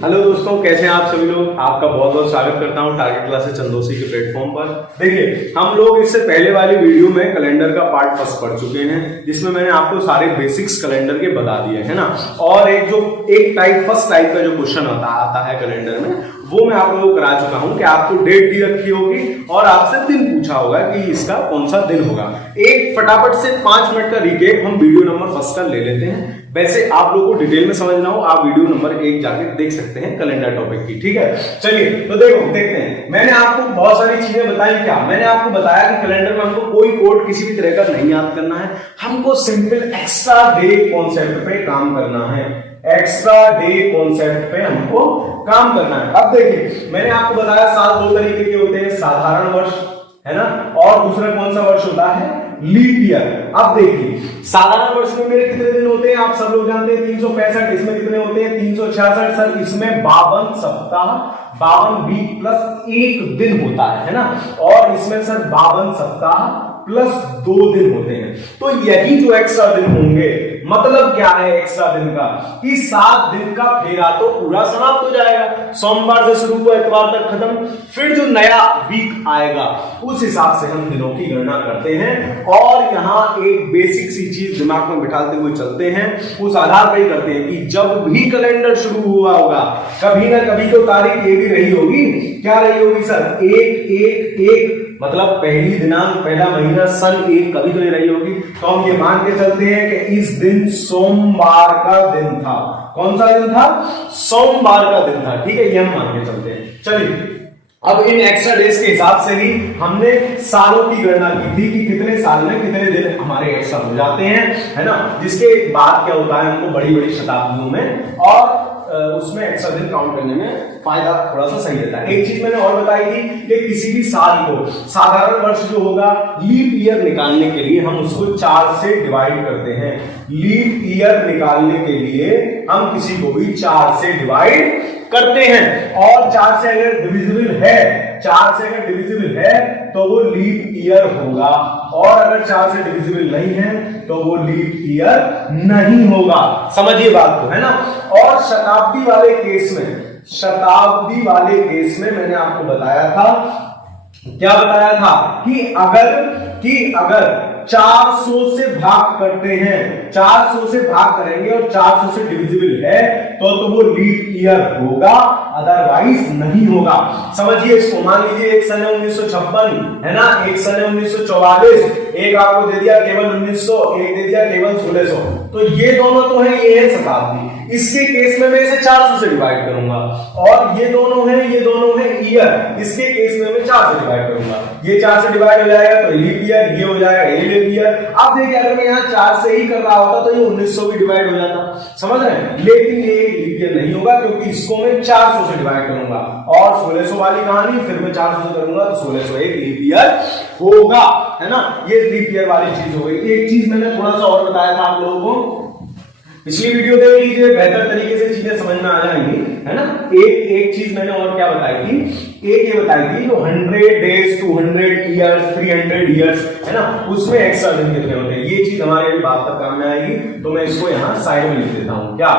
Hello दोस्तों, कैसे हैं आप सभी लोग। आपका बहुत बहुत स्वागत करता हूं टारगेट क्लासेस चंदोसी के प्लेटफॉर्म पर। देखिए, हम लोग इससे पहले वाली वीडियो में कैलेंडर का पार्ट फर्स्ट पढ़ चुके हैं, जिसमें मैंने आपको सारे बेसिक्स कैलेंडर के बता दिए है ना। और एक फर्स्ट टाइप का जो क्वेश्चन आता है कैलेंडर में, वो मैं आप लोगों को करा चुका हूं कि आपको डेट दी रखी होगी और आपसे दिन पूछा होगा कि इसका कौन सा दिन होगा। एक फटाफट से 5 मिनट का रिकेप हम वीडियो नंबर फर्स्ट का ले लेते हैं। वैसे आप लोगों को डिटेल में समझना हो, आप वीडियो नंबर 1 जाके देख सकते हैं कैलेंडर टॉपिक की, ठीक है। चलिए तो देखते हैं। मैंने आपको बहुत सारी चीजें बताई। क्या मैंने आपको बताया कि कैलेंडर में हमको कोई कोड किसी भी तरह का नहीं याद करना है, हमको सिंपल एक्स्ट्रा डे कॉन्सेप्ट पे काम करना है। एक्स्ट्रा डे कॉन्सेप्ट पे हमको काम करना है। अब देखिए, मैंने आपको बताया साल 2 तरीके के होते हैं, साधारण वर्ष है ना, और दूसरा कौन सा वर्ष होता है, लीप ईयर। अब देखिए, साधारण वर्ष में मेरे कितने दिन होते हैं आप सब लोग जानते हैं, 365। इसमें कितने होते हैं, 366 सर। इसमें 52 सप्ताह, 52 वीक प्लस 1 दिन होता है ना। और इसमें सर 52 सप्ताह प्लस 2 दिन होते हैं। तो यही जो एक्स्ट्रा दिन होंगे, मतलब क्या है एक्स्ट्रा दिन का, कि 7 दिन का फेरा तो पूरा समाप्त हो जाएगा। सोमवार से शुरू हुआ इतवार तक खत्म, फिर जो नया वीक आएगा उस हिसाब से हम दिनों की गणना करते हैं। और यहां एक बेसिक सी चीज दिमाग में बिठाते हुए चलते हैं, उस आधार पर ही करते हैं कि जब भी कैलेंडर शुरू हुआ होगा, कभी ना कभी तो तारीख ये भी रही होगी। क्या रही होगी सर, 1-1-1, मतलब पहली दिनांक, पहला महीना, सन 1 कभी तो नहीं रही होगी। तो हम ये मान के चलते हैं कि इस दिन सोमवार का दिन था। कौन सा दिन था, सोमवार का दिन था, ठीक है, ये हम मान के चलते हैं। चलिए, अब इन एक्स्ट्रा डेज के हिसाब से ही हमने सालों की गणना की थी कि कितने साल में कितने दिन हमारे एक्स्ट्रा हो जाते हैं, है ना। जिसके बाद क्या होता है, हमको बड़ी बड़ी शताब्दियों में और उसमें एक्स्ट्रा दिन काउंट करने में फायदा थोड़ा सा सही रहता है। एक चीज मैंने और बताई थी कि किसी भी साल को, साधारण वर्ष जो होगा, लीप ईयर निकालने के लिए हम उसको 4 से डिवाइड करते हैं। लीप ईयर निकालने के लिए हम किसी को भी 4 से डिवाइड करते हैं। और 4 से अगर डिविजिबल है, 4 से अगर डिविजिबल है तो वो लीप ईयर होगा, और अगर 4 से डिविजिबल नहीं है तो वो लीप ईयर नहीं होगा। समझिए बात को, है ना। और शताब्दी वाले केस में मैंने आपको बताया था, क्या बताया था, कि अगर 400 से भाग करते हैं, 400 से भाग करेंगे और 400 से डिविजिबल है तो वो लीप ईयर होगा, अदरवाइज नहीं होगा। समझिए इसको। मान लीजिए एक सन है 1956, है ना, एक सन है 1944, एक आपको दे दिया केवल 1900, एक दे दिया केवल 1600। तो ये दोनों तो है, ये है शताब्दी। इसके केस में मैं इसे 400 से डिवाइड करूंगा, और ये दोनों है ईयर, इसके केस में मैं 4 से डिवाइड करूंगा। ये 4 से डिवाइड हो जाएगा तो लीप ईयर, ये हो जाएगा ये लीप ईयर। अब देखिए, अगर मैं यहाँ 4 से ही कर रहा होता तो ये 1900 भी डिवाइड हो जाता, समझ रहे हैं। लेकिन ये लीप ईयर नहीं होगा, क्योंकि इसको मैं 400 से डिवाइड करूंगा, और 1600 वाली कहानी फिर मैं 400 से करूंगा तो 1601 लीप ईयर होगा, है ना। ये लीप ईयर वाली चीज हो गई। एक चीज मैंने थोड़ा सा और बताया था आप लोगों को, पिछली वीडियो देख लीजिए, बेहतर तरीके से चीजें समझ में आ जाएंगी, है ना। एक चीज मैंने और क्या बताई थी, एक ये बताई थी जो 100 डेज, 200 ईयर्स, 300 ईयर्स, है ना, उसमें एक्स्ट्रा दिन कितने होते हैं। ये चीज हमारे बात तक काम में आएगी, तो मैं इसको यहाँ साइड में लिख देता हूं, क्या,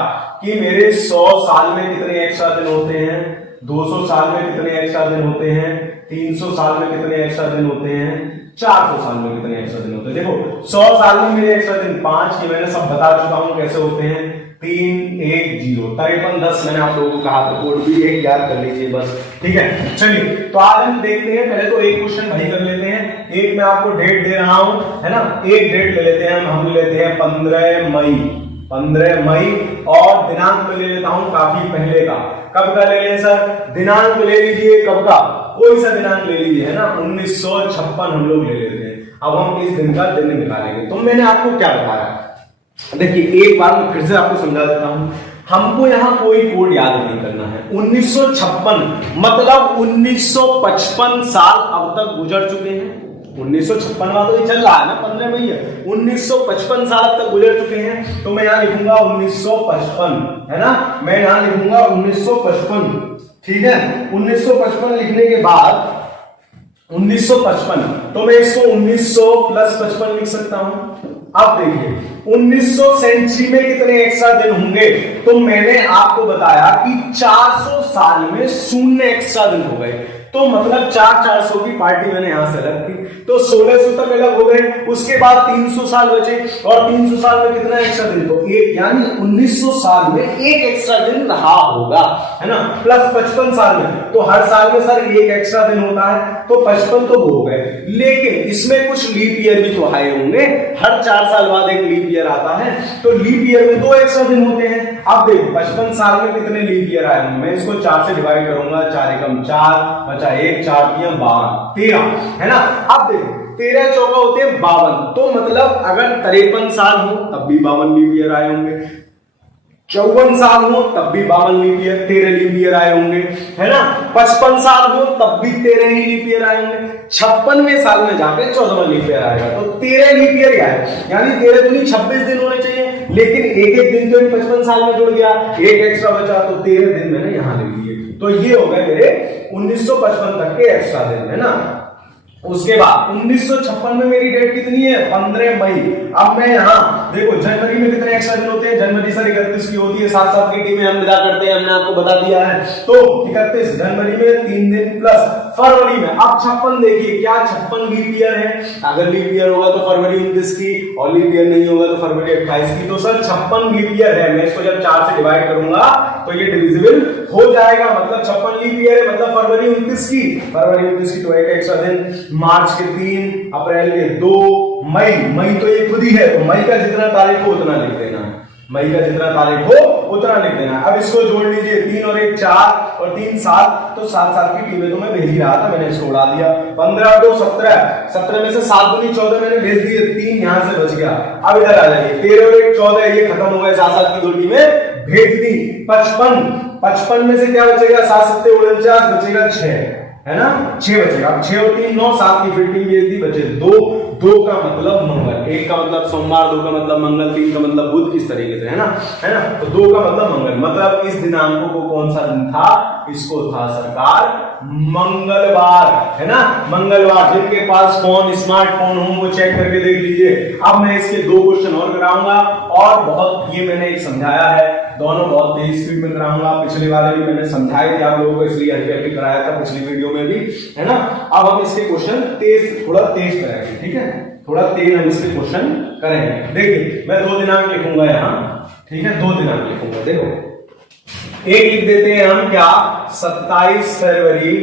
कि मेरे 100 साल में कितने एक्स्ट्रा दिन होते हैं, 200 साल में कितने एक्स्ट्रा दिन होते हैं, 300 साल में कितने एक्स्ट्रा दिन होते हैं, 400 साल में कितने एक्स्ट्रा दिन होते हैं। देखो, 100 साल में मेरे एक्स्ट्रा दिन 5, ये मैंने सब बता चुका हूं कैसे होते हैं। 3, 1, 0, 53, 10 मैंने आप लोगों को कहा था, कोड भी एक याद कर लीजिए बस, ठीक है। चलिए, तो आज हम देखते हैं, पहले तो एक क्वेश्चन भाई कर लेते हैं। एक मैं आपको डेट दे रहा हूं, है ना, एक डेट ले लेते हैं हम लेते हैं 15 मई, और दिनांक में ले लेता हूं काफी पहले का। कब का ले लें सर, दिनांक ले लीजिए, कब का, कोई सा दिनांक ले लीजिए, है ना, 1956 हम लोग ले लेते हैं। अब हम इस दिन का दिन निकालेंगे। तो मैंने आपको क्या बताया, देखिए एक बार मैं फिर से आपको समझा देता हूं। हमको यहां कोई कोड याद नहीं करना है। 1956 मतलब 1955 साल अब तक गुजर चुके हैं। 1956वां तो ये चल रहा है ना, 15 मई है, 1955 साल अब तक गुजर चुके हैं। तो मैं यहां लिखूंगा 1955, है ना, मैं यहां लिखूंगा 1955, ठीक है। 1955 लिखने के बाद 1955, तो मैं इसको 1900 प्लस 55 लिख सकता हूं। अब देखिए 1900 सेंचुरी में कितने एक्स्ट्रा दिन होंगे, तो मैंने आपको बताया कि 400 साल में 0 एक्स्ट्रा दिन हो गए, तो मतलब 400 की पार्टी मैंने यहां से अलग की, तो 1600 तक अलग हो गए। उसके बाद 300 साल बचे, और 300 साल में कितना एक्स्ट्रा दिन, तो एक, यानी 1900 साल में एक एक्स्ट्रा दिन रहा होगा, है ना, प्लस 55 साल में, तो हर साल में सर एक एक्स्ट्रा दिन होता है, तो 55 तो हो गए। लेकिन इसमें कुछ लीप ईयर भी तो आए होंगे, हर 4 साल बाद एक लीप ईयर आता है, तो लीप ईयर में 2 एक्स्ट्रा दिन होते हैं। अब देखो 55 साल में कितने लीप ईयर आए होंगे, मैं इसको 4 से डिवाइड करूंगा, 4 एकम 4 बचा 1, 4 3 52, 13, है ना। अब देखो 13 चौका होते हैं 52, तो मतलब अगर 53 साल हो तब भी 52 लीप ईयर आए होंगे, 54 साल हो तब भी 52 लीप ईयर, 13 लीप ईयर आए होंगे, है ना। 55 साल हो तब भी 13 ही लीप ईयर आए होंगे, 56वें साल में जाके 14वां लीप ईयर आएगा, तो 13 लीप ईयर आए, यानी 13 दूनी 26 दिन होने चाहिए, लेकिन एक एक दिन तो 55 साल में जुड़ गया, एक एक्स्ट्रा बचा, तो 13 दिन मैंने यहां ले लिए, तो ये हो गए मेरे 1955 तक के एक्स्ट्रा दिन, है ना। उसके बाद 1956 में मेरी डेट कितनी है, 15 मई। अब मैं यहां देखो जनवरी में कितने एक्स्ट्रा दिन होते हैं, जनवरी सर 31 की होती है, 7 की टीमें हम विदा करते हैं, हमने आपको बता दिया है, तो 31 जनवरी में 3 दिन प्लस फरवरी में। अब 56 देखिए क्या 56 लीप ईयर है, अगर लीप ईयर होगा तो फरवरी 29 की, और लीप ईयर नहीं होगा तो फरवरी 28 की, तो सर 56 लीप ईयर है। मैं इसको जब 4 से डिवाइड करूंगा तो ये डिविजिबल हो जाएगा, मतलब 56 लीप ईयर है, मतलब फरवरी 29 की, तो एक एक्स्ट्रा दिन, मार्च के 3, अप्रैल के 2, मई तो ये खुद ही है, तो मई का जितना तारीख हो उतना लिख देना है, मई का जितना तारीख हो उतना लिख देना। अब इसको जोड़ लीजिए, 3 और 1 4 और 3 7, तो 7 की टीमें तो मैं भेज ही रहा था, मैंने इसको उड़ा दिया। 15 2 17 में से 7 दूनी 14 मैंने भेज दिए, 3 यहां से बच गया। अब इधर आ जाइए, 13 और 1 14, ये खत्म हो गए, 7 की 2 टीमें भेज दी। 55 में से क्या बचेगा, 7 7 49, बचेगा 6, है ना, 6 बचेगा। 6 और 3 9, 7 की फिर टीम भेज दी, बचे 2 का मतलब मंगल, 1 का मतलब सोमवार, 2 का मतलब मंगल, 3 का मतलब बुध, इस तरीके से, है ना, तो 2 का मतलब मंगल, मतलब इस दिनांकों को कौन सा दिन था, इसको था सरकार मंगलवार, है ना, मंगलवार। जिनके पास फोन स्मार्टफोन हो वो चेक करके देख लीजिए। अब मैं इसके 2 क्वेश्चन और कराऊंगा, और बहुत ये मैंने एक समझाया है, दोनों बहुत तेज स्पीड में कराऊंगा, पिछले वाले भी मैंने समझाए थे आप लोगों को, इसलिए हल्के कराया था पिछली वीडियो में भी, है ना। अब हम इसके क्वेश्चन थोड़ा तेज करेंगे, ठीक है, थोड़ा तेज हम इसके क्वेश्चन करेंगे। देखिए मैं 2 दिनांक लिखूंगा यहाँ, ठीक है, 2 दिनांक लिखूंगा। देखो एक लिख देते हैं हम क्या, 27 फरवरी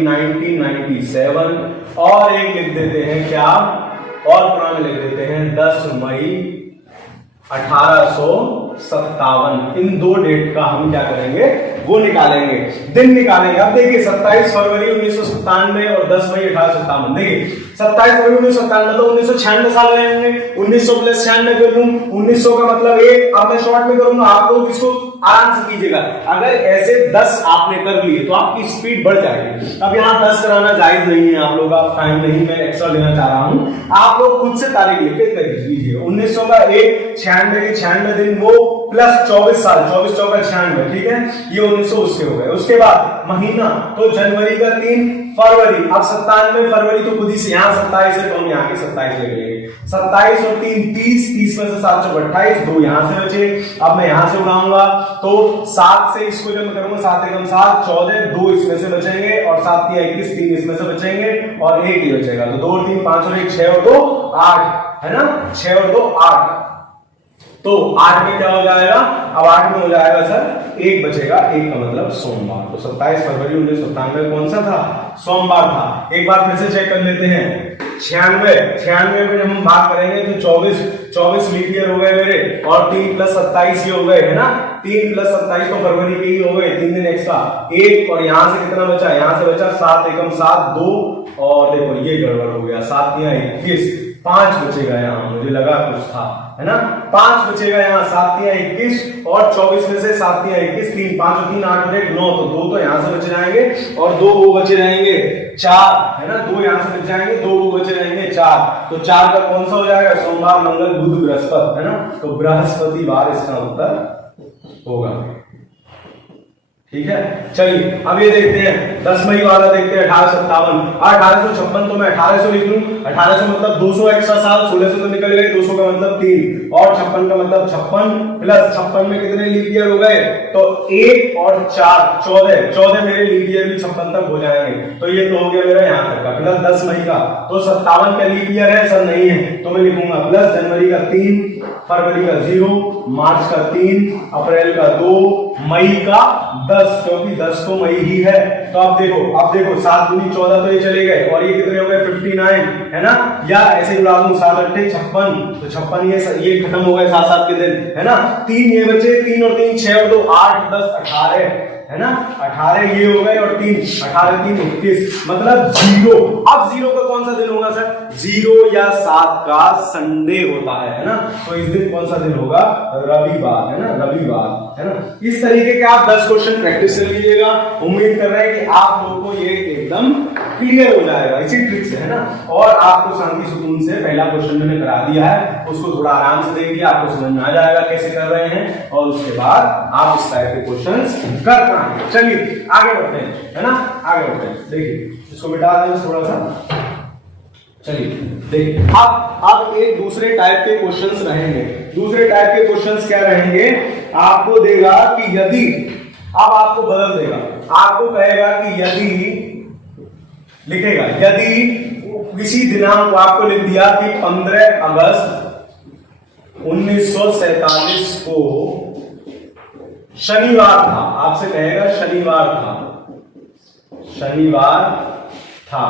1997, और एक लिख देते हैं क्या, और पुराने लिख देते हैं 10 मई 1857। इन 2 डेट का हम क्या करेंगे, वो निकालेंगे, दिन निकालेंगे। अब देखिए 27 फरवरी 1997 और 10 मई 1857, देखिए 27 फरवरी 1997 तो 1996 साल रहे होंगे, 1900 प्लस 96 कर लूं, 1900 का मतलब 1। अब मैं शॉर्ट में करूंगा, आप लोग इसको आराम से कीजिएगा। अगर ऐसे 10 आपने कर लिए तो आपकी स्पीड बढ़ जाएगी। अब यहाँ 10 कराना जायज नहीं है, आप लोग का टाइम नहीं, मैं एक्स्ट्रा लेना चाह रहा हूं, आप लोग खुद से तारीख लिख कर लीजिए। 1900 का 1, 96 दिन वो प्लस 24 साल, 24 चौका 96, ठीक है, ये 1900 उसके हो गए। उसके बाद महीना तो जनवरी का 3, फरवरी, अब 97 फरवरी तो खुद ही से यहाँ 27 है तो हम यहाँ के 27 ले लेंगे, 27 और 3 30 में से 7 चौक 28, 2 यहाँ से बचे। अब मैं यहाँ से उड़ाऊंगा तो 7 से इसको जब मैं करूंगा 7 एकम 7 14, 2 इसमें से बचेंगे, और 7 3 21, 3 इसमें से बचेंगे, और 1 ही बचेगा, तो 2 और 3 5 और 1 6 और 2 8, है ना, 6 और 2 8, तो 8 में क्या हो जाएगा, अब 8 में हो जाएगा सर 1 बचेगा, 1 का मतलब सोमवार। तो 27 फरवरी 1997 कौन सा था, सोमवार था। एक बार फिर से चेक कर लेते हैं, 96 में जब हम भाग करेंगे तो 24 लीप ईयर हो गए मेरे, और 3 प्लस 27 ये हो गए, है ना, 3 प्लस 27 तो फरवरी के ही हो गए, 3 दिन एक्स्ट्रा, 1, और यहां से कितना बचा, यहां से बचा 7 एकम 7 2, और देखो ये गड़बड़ हो गया, 7 या 21, 5 बचेगा यहाँ, मुझे लगा कुछ था, है ना, 5 बचेगा यहाँ, 7 या 21, और 24 में से 7 या 21, 3 5 और 3 8 और 1 9, तो 2 तो यहाँ से बचे जाएंगे, और 2 वो बचे रहेंगे 4, है ना, 2 यहाँ से बच जाएंगे, 2 वो बचे रहेंगे 4, तो 4 का कौन सा हो जाएगा, सोमवार मंगल बुध बृहस्पति, है ना, तो बृहस्पतिवार इसका उत्तर होगा। ठीक है, चलिए अब ये देखते हैं 10 मई वाला देखते हैं 1857, 1856 तो मैं 1800 लिख लूं, 1800 मतलब 200 एक्स्ट्रा साल, 1600 तो निकल गए, 200 का मतलब 3 और 56 का मतलब 56 प्लस 56 में कितने लीप ईयर हो गए, तो 1 और 4 14 मेरे लीप ईयर भी 56 तक हो जाएंगे। तो ये तो हो गया मेरा यहाँ तक का, प्लस 10 मई का तो 57 का लीप ईयर है सर, नहीं है तो मैं लिखूंगा प्लस जनवरी का 3, फरवरी का 0, मार्च का 3, अप्रैल का 2, मई का 10, क्योंकि 10 तो मई ही है। तो अब देखो 7 दूनी 14 तो ये चले गए और ये कितने हो गए 59 है ना, या ऐसे उड़ा दूं 7 8 56 तो 56 ये खत्म हो गए 7 के दिन है ना, 3 ये बचे, 3 और 3 6 और 2 8 10 18 है ना, 18 ये हो गए और 3 18 3 21 मतलब 0। अब 0 का कौन सा दिन होगा सर, 0 या 7 का संडे होता है ना, तो इस दिन कौन सा दिन होगा, रविवार है ना, रविवार है ना। इस तरीके के आप 10 क्वेश्चन प्रैक्टिस कर लीजिएगा, उम्मीद कर रहे हैं कि आप लोगों को ये एकदम क्लियर हो जाएगा इसी ट्रिक से है ना। और आपको शांति सुकून से पहला क्वेश्चन मैंने करा दिया है, उसको थोड़ा आराम से देखिए, आपको समझ में आ जाएगा कैसे कर रहे हैं, और उसके बाद आप इस टाइप के क्वेश्चंस कर पाएंगे। चलिए आगे बढ़ते हैं है ना, आगे बढ़ते हैं। देखिए इसको मिटा दें थोड़ा सा, चलिए देखिए अब एक दूसरे टाइप के क्वेश्चंस रहेंगे। दूसरे टाइप के क्वेश्चंस क्या रहेंगे, आपको देगा कि यदि, अब आपको बदल देगा, आपको कहेगा कि यदि, लिखेगा यदि किसी दिनांक को आपको लिख दिया कि 15 अगस्त 1947 को शनिवार था, आपसे कहेगा शनिवार था,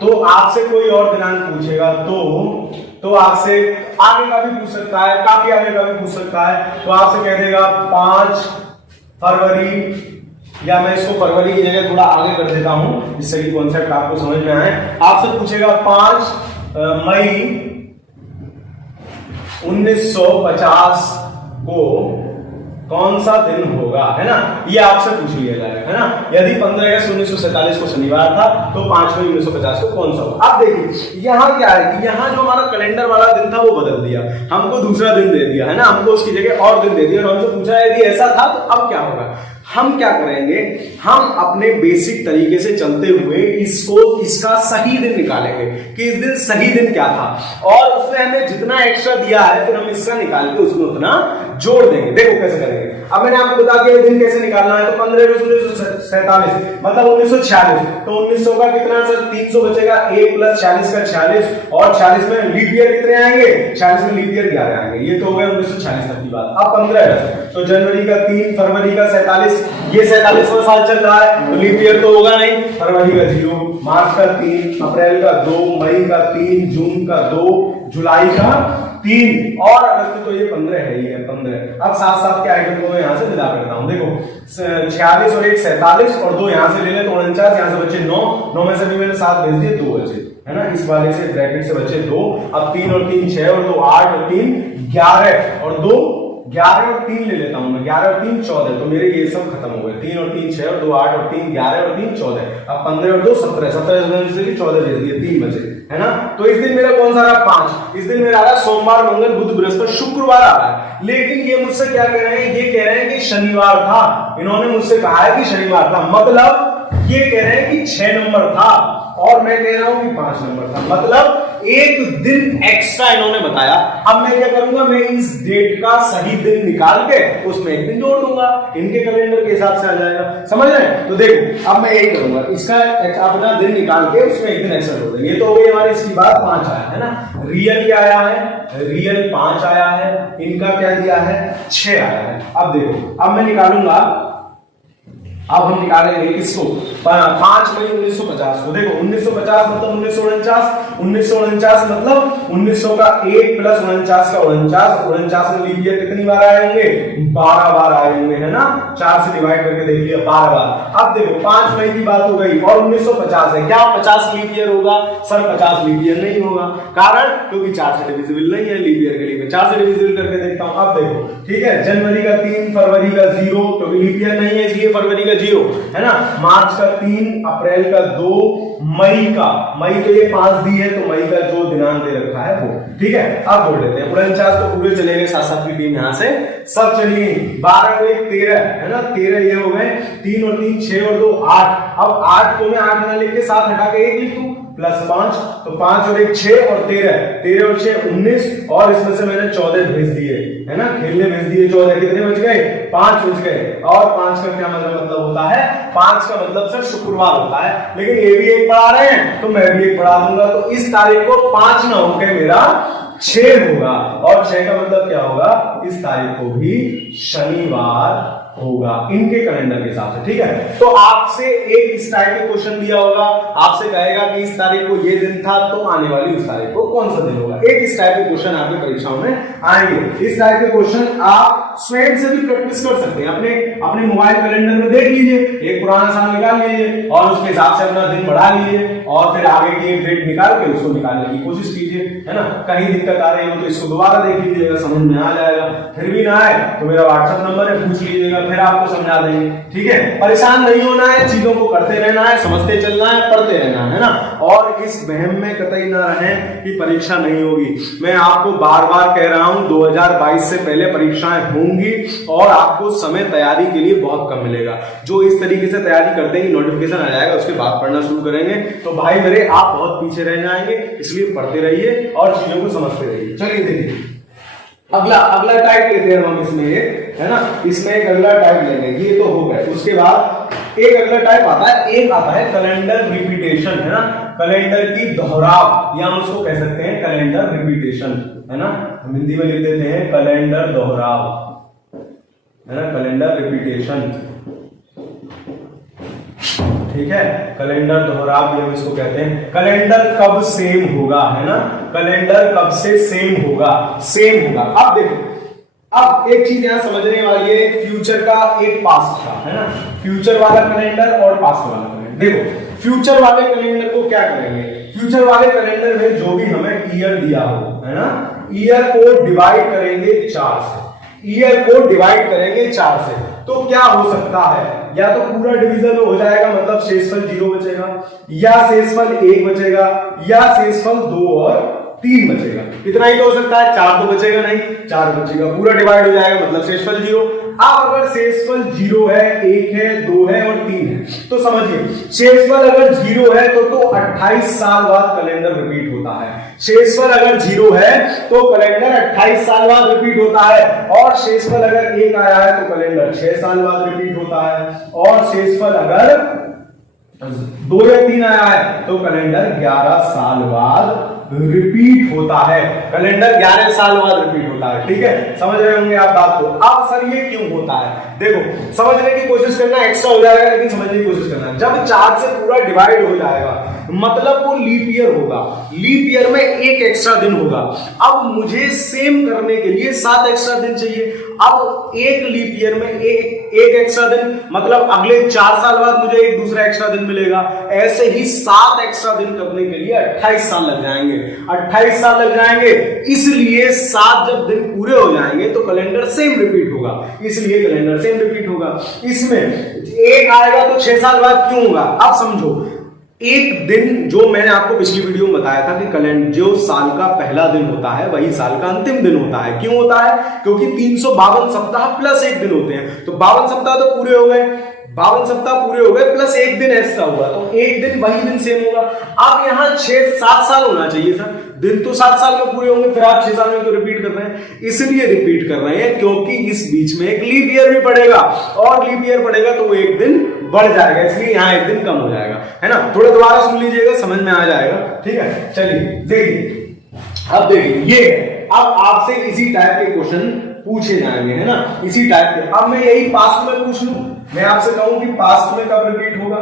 तो आपसे कोई और दिनांक पूछेगा तो आपसे आगे का भी पूछ सकता है, काफी आगे का भी पूछ सकता है, तो आपसे कह देगा 5 फरवरी, या मैं इसको फरवरी की जगह थोड़ा आगे कर देता हूं जिससे कि कॉन्सेप्ट आपको समझ में आए। आपसे पूछेगा 5 मई 1950 को कौन सा दिन होगा, है ना, ये आपसे पूछ लिया जाएगा, है ना। यदि 15 अगस्त 1947 को शनिवार था तो 5 मई 1950 को कौन सा होगा। अब देखिए यहाँ क्या है कि यहाँ जो हमारा कैलेंडर वाला दिन था वो बदल दिया, हमको दूसरा दिन दे दिया, है ना, हमको उसकी जगह और दिन दे दिया, और हमसे पूछा यदि ऐसा था तो अब क्या होगा। हम क्या करेंगे, हम अपने बेसिक तरीके से चलते हुए इसका सही दिन निकालेंगे कि इस दिन सही दिन क्या था, और उसमें हमें जितना एक्स्ट्रा दिया है फिर हम इसका निकाल के उसमें उतना जोड़ देंगे। देखो कैसे करेंगे, अब मैंने आपको बता दिया दिन कैसे निकालना है, तो 15 अगस्त 1947 मतलब 1946, तो 1900 का कितना सर 300 बचेगा, 1 प्लस 40 का 46, और 46 में लीप ईयर कितने आएंगे, 46 में लीप ईयर 11 आएंगे, ये तो हो गया 1946 तक की बात। अब 15 अगस्त तो जनवरी का 3, फरवरी का 47, ये 47वां साल चल रहा है तो लीप ईयर तो होगा नहीं, फरवरी का 0, मार्च का 3, अप्रैल का 2, मई का 3, जून का 2, जुलाई का 3 और अगस्त तो ये 15 है ही है 15। अब साथ साथ के आइटम को मैं यहाँ से विदा करता हूँ। देखो 46 और 1 47 और 2 यहाँ से ले ले तो 49, यहाँ से बचे 9 में से भी मैंने 7 भेज दिए, 2 बचे, है ना, इस वाले से ब्रैकेट से बचे 2। अब 3 और 3 6 और 2 8 और 3 11 और 2 11 और 3 ले लेता हूं मैं, 11 और 3 14, तो मेरे ये सब खत्म हो गए, 3 और 3 6 और 2 8 और 3 11 और 3 14। अब 15 और 2 17 से 14 भेज दिए, 3 बचे, है ना। तो इस दिन मेरा कौन सा रहा 5, इस दिन मेरा आ रहा सोमवार मंगल बुध बृहस्पति शुक्रवार आ रहा है, लेकिन ये मुझसे क्या कह रहे हैं, ये कह रहे हैं कि शनिवार था, इन्होंने मुझसे कहा है कि शनिवार था, मतलब ये कह रहे हैं कि 6 नंबर था और मैं कह रहा हूं कि 5 नंबर था, मतलब एक दिन एक्स्ट्रा इन्होंने बताया। अब मैं क्या करूंगा, मैं इस डेट का सही दिन निकाल के उसमें एक दिन जोड़ दूंगा, इनके कैलेंडर के हिसाब से आ जाएगा, समझ रहे हैं। तो देखो अब मैं यही करूंगा, इसका अपना दिन निकाल के उसमें एक दिन एक्स्ट्रा जोड़ देंगे। ये तो हो गई हमारी इसकी बात, 5 आया है ना, रियल क्या आया है, रियल 5 आया है, इनका क्या दिया है 6 आया है। अब देखो अब मैं निकालूंगा, अब हम निकालेंगे किसको 5 मई 1950 को। देखो 1950 मतलब 1949 मतलब 1900 का 1 प्लस 49 का 49 में लीप ईयर कितनी बार आए होंगे, 12 बार आए होंगे, है ना, 4 से डिवाइड करके देख लिया 12 बार। अब देखो 5 मई की बात हो गई और 1950 है, क्या 50 लीप ईयर होगा सर, 50 लीप ईयर नहीं होगा, कारण क्योंकि 4 से डिविजिबल नहीं है लीप ईयर के लिए, 4 से डिविजिबल करके देखता हूं। अब देखो ठीक है, जनवरी का 3, फरवरी का 0 क्योंकि लीप ईयर नहीं है इसलिए फरवरी का का 0, है ना, मार्च का 3, अप्रैल का 2, मई तो ये 5 दी है, तो मई का जो दिनांक दे रखा है वो, ठीक है। अब जोड़ लेते हैं, पूरा 49 तो पूरे चलेंगे, 7 की टीम यहाँ से सब चलिए। 12 को 1 13, है ना, 13 ये हो गए, 3 और 3 6 और 2 8। अब 8 को मैं 8 ना लिख के 7 हटा के 1 लिख दूं, प्लस 5, तो 5 और 1 6 और 13 और 6 19, और इसमें से मैंने 14 भेज दिए, है ना, खेलने भेज दिए 14। कितने बच गए? 5 बच गए। और 5 का क्या मतलब होता है? 5 का मतलब सर शुक्रवार होता है, लेकिन ये भी एक पढ़ा रहे हैं तो मैं भी एक पढ़ा दूंगा, तो इस तारीख को 5 ना होकर मेरा 6 होगा, और 6 का मतलब क्या होगा? इस तारीख को भी शनिवार होगा इनके कैलेंडर के हिसाब से, ठीक है। तो आपसे एक इस टाइप के क्वेश्चन दिया होगा, आपसे कहेगा कि इस तारीख को ये दिन था, तो आने वाली उस तारीख को कौन सा दिन होगा। एक इस टाइप के क्वेश्चन आपकी परीक्षाओं में आएंगे। इस टाइप के क्वेश्चन आप स्वयं से भी प्रैक्टिस कर सकते हैं, अपने मोबाइल कैलेंडर में देख लीजिए, एक पुराना साल निकाल लीजिए और उसके हिसाब से अपना दिन बढ़ा लीजिए, और फिर आगे की एक डेट निकाल के उसको निकालने की कोशिश कीजिए, है ना। कहीं दिक्कत आ रही हो तो इसको दोबारा देख लीजिएगा, समझ में आ जाएगा। फिर भी ना आए तो मेरा व्हाट्सएप नंबर है, पूछ लीजिएगा, फिर आपको समझा देंगे, ठीक है। परेशान नहीं होना है, चीजों को करते रहना है, समझते चलना है, पढ़ते रहना है ना, और इस वहम में कतई ना रहें कि परीक्षा नहीं होगी। मैं आपको बार बार कह रहा हूं 2022 से पहले परीक्षाएं होंगी, और आपको समय तैयारी के लिए बहुत कम मिलेगा। जो इस तरीके से तैयारी करते हैं कि नोटिफिकेशन आ जाएगा उसके बाद पढ़ना शुरू करेंगे, तो भाई मेरे आप बहुत पीछे रह जाएंगे, इसलिए पढ़ते रहिए और चीजों को समझते रहिए। चलिए देखिए, अगला टाइप लेते हैं हम इसमें, है ना, इसमें एक अगला टाइप लेंगे, ये तो हो गए। उसके बाद एक अगला टाइप आता है, एक आता है कैलेंडर रिपीटेशन, है ना, कैलेंडर की दोहराव, या हम उसको कह सकते हैं कैलेंडर रिपीटेशन, है ना, हम हिंदी में लिख देते हैं कैलेंडर दोहराव, है ना, कैलेंडर रिपीटेशन, ठीक है। कैलेंडर दोहराव भी हम इसको कहते हैं। कैलेंडर कब सेम होगा, है ना, कैलेंडर कब से सेम होगा, अब देखो, अब एक चीज यहां समझने वाली है, एक फ्यूचर का एक पास्ट का, है ना, फ्यूचर वाला कैलेंडर और पास्ट वाला कैलेंडर। देखो फ्यूचर वाले कैलेंडर को क्या करेंगे, फ्यूचर वाले कैलेंडर में जो भी हमें ईयर दिया हो, है ना, ईयर को डिवाइड करेंगे 4 से, ईयर को डिवाइड करेंगे 4 से, तो क्या हो सकता है, या तो पूरा डिवीजन हो जाएगा, मतलब शेषफल 0 बचेगा, या शेषफल 1 बचेगा, या शेषफल 2 और 3 बचेगा। इतना ही तो हो सकता है, 4 तो बचेगा नहीं, 4 बचेगा, पूरा डिवाइड हो जाएगा, मतलब शेषफल 0। अब अगर शेषफल 0 है, 1 है, 2 है और 3 है, तो समझिए शेषफल अगर 0 है तो 28 साल बाद कैलेंडर रिपीट होता है। शेषफल अगर 0 है तो कैलेंडर 28 साल बाद रिपीट होता है, और शेषफल अगर 1 आया है तो कैलेंडर 6 साल बाद रिपीट होता है, और शेषफल अगर 2 या 3 आया है तो कैलेंडर 11 साल बाद रिपीट होता है, कैलेंडर 11 साल बाद रिपीट होता है, ठीक है। समझ रहे होंगे आप बात को। अब सर ये क्यों होता है, देखो समझने की कोशिश करना, एक्स्ट्रा हो जाएगा लेकिन समझने की कोशिश करना। जब 4 से पूरा डिवाइड हो जाएगा मतलब वो लीप ईयर होगा, लीप ईयर में 1 एक्स्ट्रा दिन होगा। अब मुझे सेम करने के लिए 7 एक्स्ट्रा दिन चाहिए। अब एक लीप ईयर में एक एक्स्ट्रा दिन, मतलब अगले 4 साल बाद मुझे एक दूसरा एक्स्ट्रा दिन मिलेगा। ऐसे ही 7 एक्स्ट्रा दिन करने के लिए 28 साल लग जाएंगे, 28 साल लग जाएंगे। इसलिए 7 जब दिन पूरे हो जाएंगे तो कैलेंडर सेम रिपीट होगा, इसलिए कैलेंडर सेम रिपीट होगा। इसमें 1 आएगा तो 6 साल बाद क्यों होगा, अब समझो। एक दिन जो मैंने आपको पिछली वीडियो में बताया था कि कैलेंडर जो साल का पहला दिन होता है वही साल का अंतिम दिन होता है। क्यों होता है, क्योंकि 352 सप्ताह प्लस 1 दिन होते हैं, तो 52 सप्ताह तो पूरे हो गए, 52 सप्ताह पूरे हो गए प्लस 1 दिन एक्स्ट्रा हुआ, तो 1 दिन वही दिन सेम होगा। अब यहाँ 6-7 साल होना चाहिए था, दिन तो 7 साल में पूरे होंगे, फिर आप 6 साल में तो रिपीट कर रहे हैं। इसलिए रिपीट कर रहे हैं क्योंकि इस बीच में एक लीप ईयर भी पड़ेगा, और लीप ईयर पड़ेगा तो वो 1 दिन बढ़ जाएगा, इसलिए यहाँ 1 दिन कम हो जाएगा, है ना। थोड़ा दोबारा सुन लीजिएगा, समझ में आ जाएगा, ठीक है। चलिए देखिए, अब देखिए ये अब आपसे इसी टाइप के क्वेश्चन पूछे जाएंगे, है ना, इसी टाइप के। अब मैं यही पास्ट में पूछ लूं, मैं आपसे कहूं कि पास्ट में कब रिपीट होगा,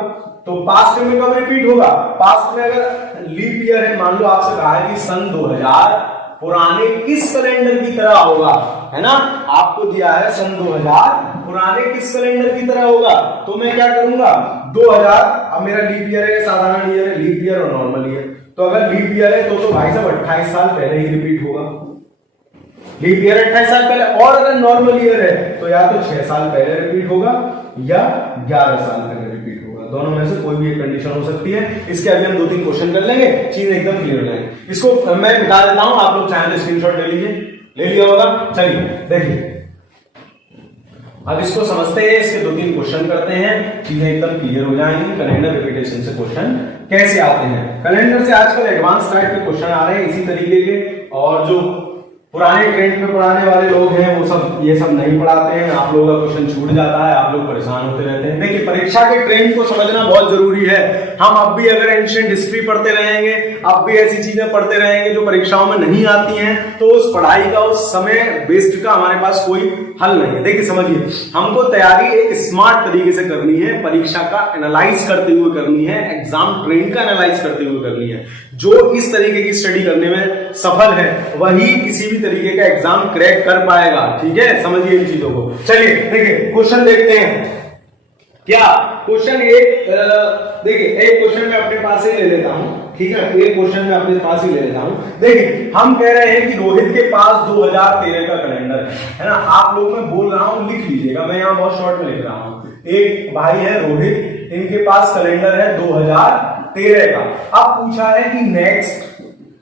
तो पास्ट में कब रिपीट होगा, पास्ट में अगर लीप ईयर है, मान लो आपसे कहा है कि सन 2000 पुराने किस कैलेंडर की तरह होगा, है ना, आपको दिया है सन 2000 पुराने किस कैलेंडर की तरह होगा, तो मैं क्या करूंगा 2000, अब मेरा लीप ईयर है, साधारण ईयर है, लीप ईयर और नॉर्मल ईयर, तो अगर लीप ईयर है तो भाई साहब 28 साल पहले ही रिपीट होगा, लीप ईयर 28 साल पहले, और अगर नॉर्मल ईयर है तो या तो 6 साल पहले रिपीट होगा या 11 साल पहले रिपीट होगा, दोनों में से कोई भी एक कंडीशन हो सकती है। इसके अभी हम 2-3 क्वेश्चन कर लेंगे, चीज एकदम क्लियर हो जाएगी। इसको मैं बता देता हूं, आप लोग चाहे तो स्क्रीनशॉट ले लीजिए, ले लिया होगा। चलिए देखिए, अब इसको समझते हैं, इसके 2-3 क्वेश्चन करते हैं, चीजें एकदम क्लियर हो जाएंगी। कैलेंडर रिपीटेशन से क्वेश्चन कैसे आते हैं, कैलेंडर से आजकल एडवांस टाइप के क्वेश्चन आ रहे हैं इसी तरीके के, और जो पुराने ट्रेंड में पढ़ाने वाले लोग हैं वो सब ये सब नहीं पढ़ाते हैं, आप लोगों का क्वेश्चन छूट जाता है, आप लोग परेशान होते रहते हैं। देखिए, परीक्षा के ट्रेंड को समझना बहुत जरूरी है। हम अब भी अगर एंशिएंट हिस्ट्री पढ़ते रहेंगे, अब भी ऐसी चीजें पढ़ते रहेंगे जो परीक्षाओं में नहीं आती हैं, तो उस पढ़ाई का, उस समय वेस्ट का हमारे पास कोई हल नहीं है। देखिए समझिए, हमको तैयारी एक स्मार्ट तरीके से करनी है, परीक्षा का एनालाइज करते हुए करनी है, एग्जाम ट्रेंड का एनालाइज करते हुए करनी है। जो इस तरीके की स्टडी करने में सफल है वही किसी भी तरीके का एग्जाम क्रैक कर पाएगा। ठीक है, समझिए इन चीजों को। चलिए देखिए, क्वेश्चन देखते हैं। क्या क्वेश्चन एक, देखिए एक क्वेश्चन मैं अपने पास ही ले लेता हूं, ठीक है, एक क्वेश्चन मैं अपने पास ही ले लेता हूं। देखिए, हम कह रहे हैं कि रोहित के पास 2013 का कैलेंडर है ना। आप लोग, मैं बोल रहा हूं, लिख लीजिएगा, मैं यहां बहुत शॉर्ट में लिख रहा हूं। एक भाई है रोहित, इनके पास कैलेंडर है 2013 का। अब पूछा है कि नेक्स्ट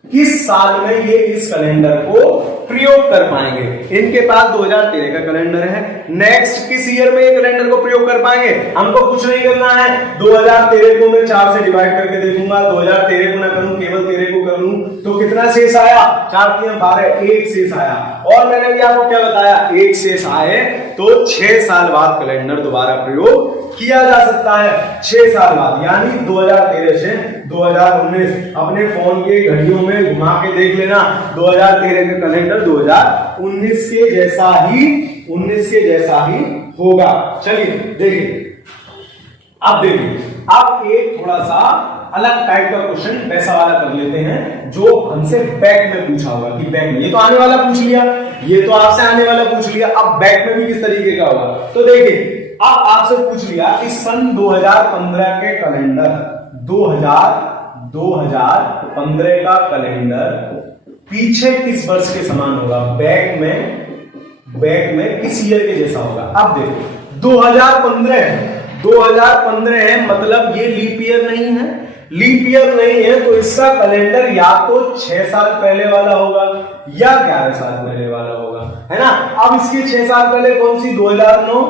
किस साल में ये इस कैलेंडर को प्रयोग कर पाएंगे। इनके पास 2013 का कैलेंडर है, नेक्स्ट किस ईयर में ये कैलेंडर को प्रयोग कर पाएंगे। हमको कुछ नहीं करना है, 2013 को मैं 4 से डिवाइड करके देखूंगा, 2013 को ना करूं, केवल 13 को कर लूं तो कितना शेष आया, 4×3 12, 1 शेष आया। और मैंने भी आपको क्या बताया, 1 शेष आए तो 6 साल बाद कैलेंडर दोबारा प्रयोग किया जा सकता है। 6 साल बाद, यानी 2013 से 2019। अपने फोन के घड़ियों में घुमा के देख लेना, 2013 का कैलेंडर 2019 के जैसा ही, 19 के जैसा ही होगा। चलिए देखिए, अब देखिए, अब एक थोड़ा सा अलग टाइप का क्वेश्चन वैसा वाला कर लेते हैं जो हमसे बैक में पूछा होगा। कि बैक में, ये तो आने वाला पूछ लिया, ये तो आपसे आने वाला पूछ लिया, अब बैक में भी किस तरीके का होगा। तो देखिए, अब आपसे पूछ लिया कि सन 2015 के कैलेंडर, 2015 का कैलेंडर पीछे किस वर्ष के समान होगा, बैक में किस ईयर के जैसा होगा। अब देखो 2015 है, मतलब ये लीप ईयर नहीं है, लीप ईयर नहीं है तो इसका कैलेंडर या तो 6 साल पहले वाला होगा या 11 साल पहले वाला होगा, है ना। अब इसके 6 साल पहले कौन सी, 2009,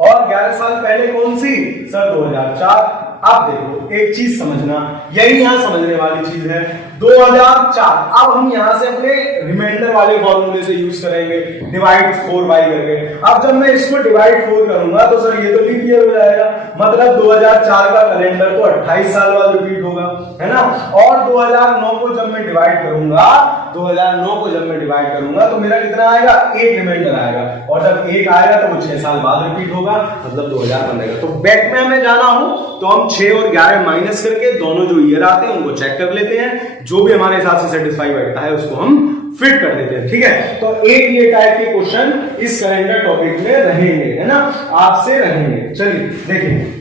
और 11 साल पहले कौन सी सर, 2004। अब देखो एक चीज समझना, यही यहां समझने वाली चीज है, 2004। अब हम यहां से अपने रिमाइंडर वाले फॉर्मूले से यूज करेंगे, डिवाइड 4 बाई करके। अब जब मैं इसको डिवाइड 4 करूंगा तो सर ये तो लीप ईयर हो जाएगा, मतलब 2004 का कैलेंडर तो 28 साल बाद रिपीट होगा, है ना। और 2009 को जब मैं डिवाइड करूंगा, 2009 को जब मैं डिवाइड करूंगा तो मेरा कितना आएगा, 1 रिमाइंडर आएगा, और जब 1 आएगा तो वो 6 साल बाद रिपीट होगा, मतलब 2015 का। तो बैक में हमें जाना हो तो हम 6 और 11 माइनस करके दोनों जो ईयर आते हैं उनको चेक कर लेते हैं, जो भी हमारे हिसाब से सेटिस्फाई बैठता है उसको हम फिट कर देते हैं। ठीक है, तो एक ये टाइप के क्वेश्चन इस कैलेंडर टॉपिक में रहेंगे, है ना, आपसे रहेंगे। चलिए देखिए,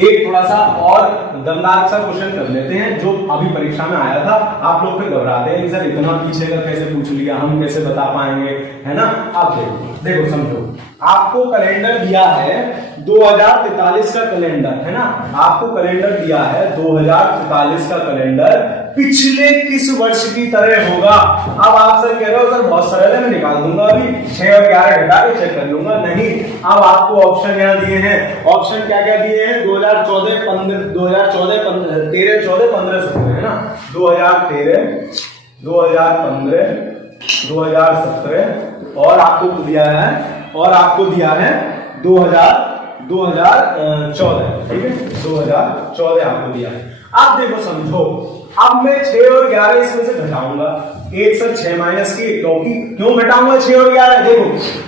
एक थोड़ा सा और दमदार सा क्वेश्चन कर लेते हैं जो अभी परीक्षा में आया था। आप लोग फिर घबराते हैं कि सर इतना पीछे का कैसे पूछ लिया, हम कैसे बता पाएंगे, है ना। अब देखो समझो, आपको कैलेंडर दिया है 2043 का कैलेंडर, है ना, आपको कैलेंडर दिया है 2043 का कैलेंडर पिछले किस वर्ष की तरह होगा। अब आप सर कह रहे हो सर बहुत सरल है, मैं निकाल दूंगा, अभी 6 और 11 घटा के चेक कर लूंगा। नहीं, अब आपको ऑप्शन यहां दिए हैं, ऑप्शन क्या क्या दिए हैं, 2014, 15, 13, 14, 15, 17, है ना, 2013, 2015, 2017, और आपको दिया है 2014, ठीक है, 2014 आपको दिया है। अब देखो समझो, अब मैं 6 और 11 इसमें से घटाऊंगा, 1 से 6 माइनस की, क्यों घटाऊंगा 6 और 11, देखो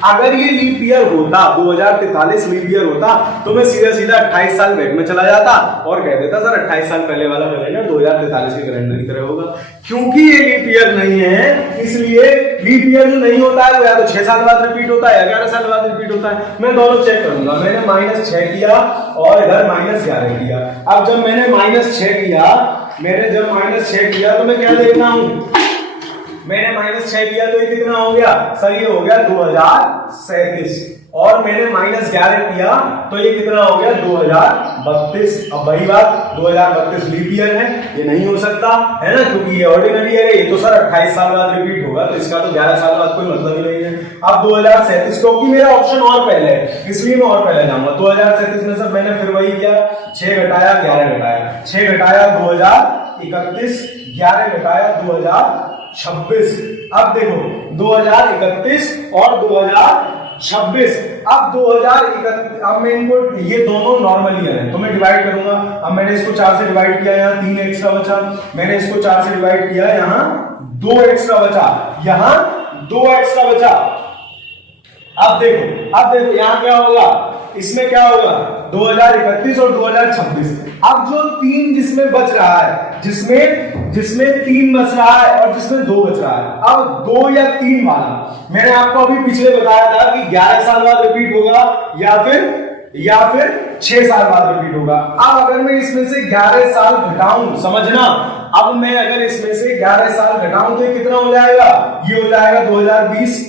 अगर ये लीप ईयर होता, 2043 लीप ईयर होता तो मैं सीधा सीधा 28 साल बैक में चला जाता और कह देता सर 28 साल पहले वाला कैलेंडर 2043 के कैलेंडर की तरह होगा। क्योंकि ये लीप ईयर नहीं है, इसलिए लीप ईयर जो नहीं होता है वो या तो 6 साल बाद रिपीट होता है या 11 साल बाद रिपीट होता है। मैं दोनों चेक करूंगा, मैंने -6 किया और इधर -11 किया। अब जब मैंने -6 किया, तो मैं क्या देखता हूं, मैंने -6 किया तो ये कितना हो गया सर, ये हो गया 2037, और मैंने -11 किया तो ये कितना हो गया 2032। अब वही बात 2032 लीप ईयर है, ये नहीं हो सकता है ना, क्योंकि ये ऑर्डिनरी ईयर है, ये तो सर 28 साल बाद रिपीट होगा, तो इसका तो 11 साल बाद कोई मतलब ही नहीं है। अब 2037, क्योंकि मेरा ऑप्शन और पहले है इसलिए मैं और पहले जाऊंगा। 2037 में सर मैंने फिर वही किया, 6 घटाया 11 घटाया, 6 घटाया 2031, 11 घटाया 2026। अब देखो 2031 और 2026, अब 2031, अब मैं इनको, ये दोनों नॉर्मल ईयर है तो मैं डिवाइड करूंगा। अब मैंने इसको 4 से डिवाइड किया, यहाँ 3 एक्स्ट्रा बचा, मैंने इसको 4 से डिवाइड किया, यहाँ 2 एक्स्ट्रा बचा, यहाँ 2 एक्स्ट्रा बचा। अब देखो यहाँ क्या होगा, इसमें क्या होगा 2031 और 2026। अब जो 3 जिसमें बच रहा है, जिसमें 3 बच रहा है और जिसमें 2 बच रहा है, अब 2 या 3 वाला मैंने आपको अभी पिछले बताया था कि 11 साल बाद रिपीट होगा या फिर 6 साल बाद रिपीट होगा। अब अगर मैं इसमें से 11 साल घटाऊं, समझना, अब मैं अगर इसमें से 11 साल घटाऊं तो ये कितना हो जाएगा, ये हो जाएगा 2020।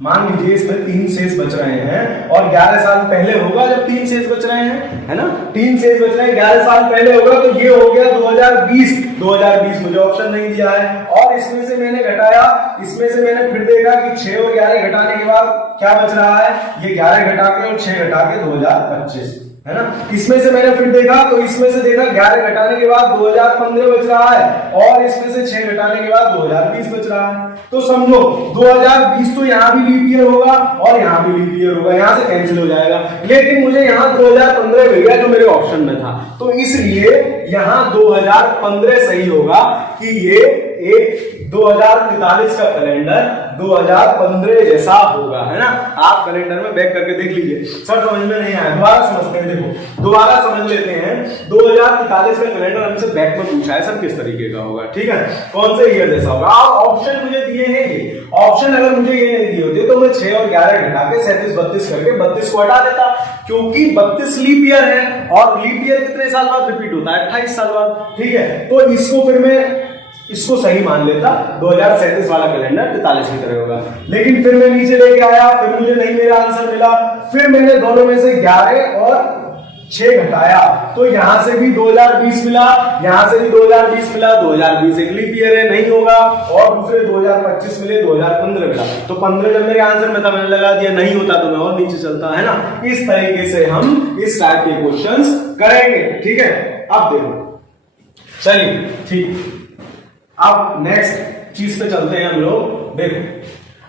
मान लीजिए इसमें 3 शेष बच रहे हैं और 11 साल पहले होगा जब 3 शेष बच रहे हैं, है ना, 3 शेष बच रहे हैं, 11 साल पहले होगा तो ये हो गया 2020 मुझे ऑप्शन नहीं दिया है। और इसमें से मैंने घटाया, इसमें से मैंने फिर देखा कि 6 और 11 घटाने के बाद क्या बच रहा है, ये 11 घटा के और 6 घटा के 2025, है ना। इसमें से मैंने फिर देखा तो इसमें से देखा 11 घटाने के बाद 2015 बच रहा है और इसमें से 6 घटाने के बाद 2020 बच रहा है। तो समझो 2020 तो यहाँ भी लीप ईयर होगा और यहाँ भी लीप ईयर होगा, यहाँ से कैंसिल हो जाएगा, लेकिन मुझे यहाँ 2015 मिल गया जो मेरे ऑप्शन में था, तो इसलिए यहाँ 2015 सही होगा कि ये एक 2043 का कैलेंडर 2015 जैसा होगा, है ना। आप कैलेंडर में बैक करके देख लीजिए। सर समझ में नहीं आया, दोबारा समझते हैं, देखो दोबारा समझ लेते हैं। 2043 का कैलेंडर हमसे बैक में पूछा है सर किस तरीके का होगा, ठीक है, कौन से ईयर जैसा होगा। आप ऑप्शन मुझे दिए हैं, ये ऑप्शन अगर मुझे ये नहीं दिए होते तो मैं 6 और 11 घटा के 37 32 करके 32 को हटा देता, क्योंकि 32 लीप ईयर है और लीप ईयर कितने साल बाद रिपीट होता है, 28 साल बाद, ठीक है। तो इसको फिर मैं इसको सही मान लेता, 2037 वाला कैलेंडर 43 की तरह होगा, लेकिन फिर मैं नीचे लेके आया, फिर मुझे नहीं मेरा आंसर मिला, फिर मैंने दोनों में से 11 और 6 घटाया तो यहां से भी 2020 मिला, यहां से भी 2020 मिला, 2020 एक लीप ईयर है, नहीं होगा, और दूसरे 2025 मिले, 2015 मिला, तो 15 जब मेरे आंसर में था मैंने लगा दिया, नहीं होता तो मैं और नीचे चलता, है ना। इस तरीके से हम इस टाइप के क्वेश्चंस करेंगे, ठीक है। अब देखो, चलिए ठीक, अब नेक्स्ट चीज पे चलते हैं हम लोग। देखो